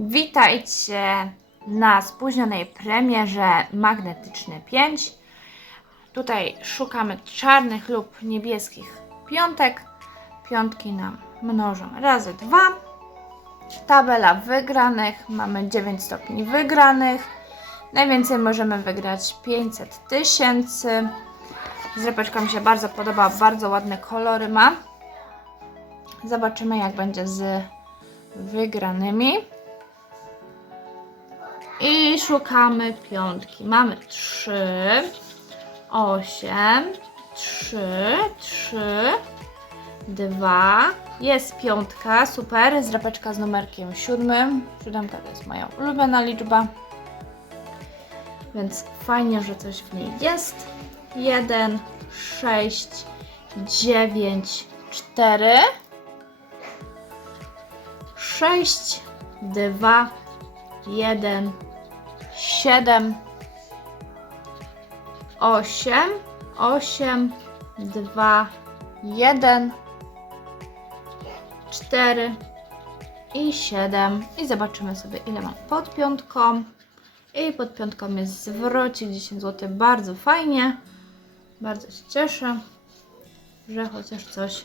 Witajcie na spóźnionej premierze Magnetyczny 5. Tutaj szukamy czarnych lub niebieskich piątek. Piątki nam mnożą razy 2. Tabela wygranych. Mamy 9 stopni wygranych. Najwięcej możemy wygrać 500 tysięcy. Zrepeczka mi się bardzo podoba, bardzo ładne kolory ma. Zobaczymy jak będzie z wygranymi. Szukamy piątki. Mamy 3, 8, 3, 3, 2. Jest piątka, super. Zrapeczka z numerkiem 7. Siódemka to jest moja ulubiona liczba. Więc fajnie, że coś w niej jest. 1, 6, 9, 4. 6, 2, 1, 7, 8, 8, 2, 1, 4 i 7. I zobaczymy sobie, ile mam pod piątką. I pod piątką jest zwrocik 10 zł. Bardzo fajnie. Bardzo się cieszę, że chociaż coś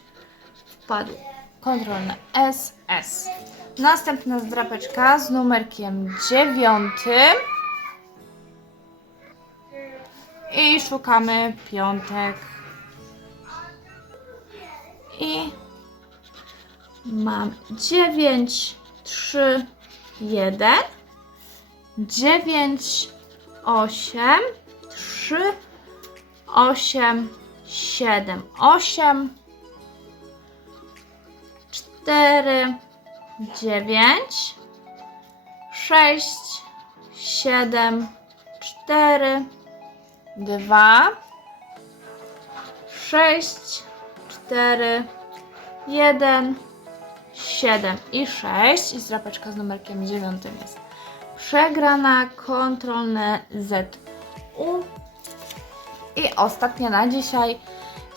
wpadło. Kontrolne SS. Następna zdrapeczka z numerkiem 9. I szukamy piątek. I mam 9, 3, 1, 9, 8, 3, 8, 7, 8, 4, 9, 6, 7, 4, 2, 6, 4, 1, 7 i 6. I zdrapeczka z numerkiem 9 jest przegrana. Kontrolne Z, U. I ostatnia na dzisiaj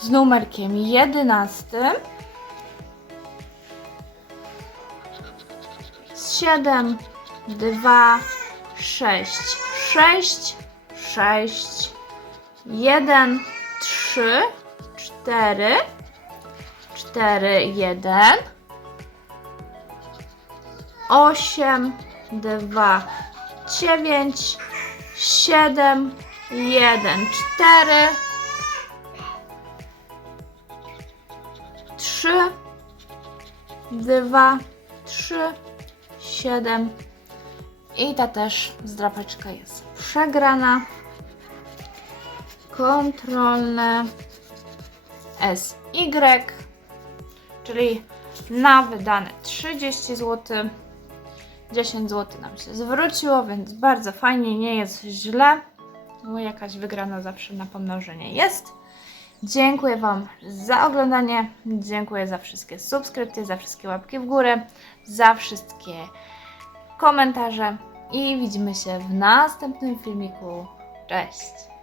z numerkiem 11. 7, 2, 6, 6, 6, 1, 3, 4, 4, 1, 8, 2, 9, 7, 1, 4, 3, 2, 3, 7 i ta też zdrapeczka jest przegrana. Kontrolne SY, czyli na wydane 30 zł. 10 zł nam się zwróciło, więc bardzo fajnie, nie jest źle. Bo jakaś wygrana zawsze na pomnożenie jest. Dziękuję Wam za oglądanie. Dziękuję za wszystkie subskrypcje, za wszystkie łapki w górę, za wszystkie komentarze i widzimy się w następnym filmiku. Cześć!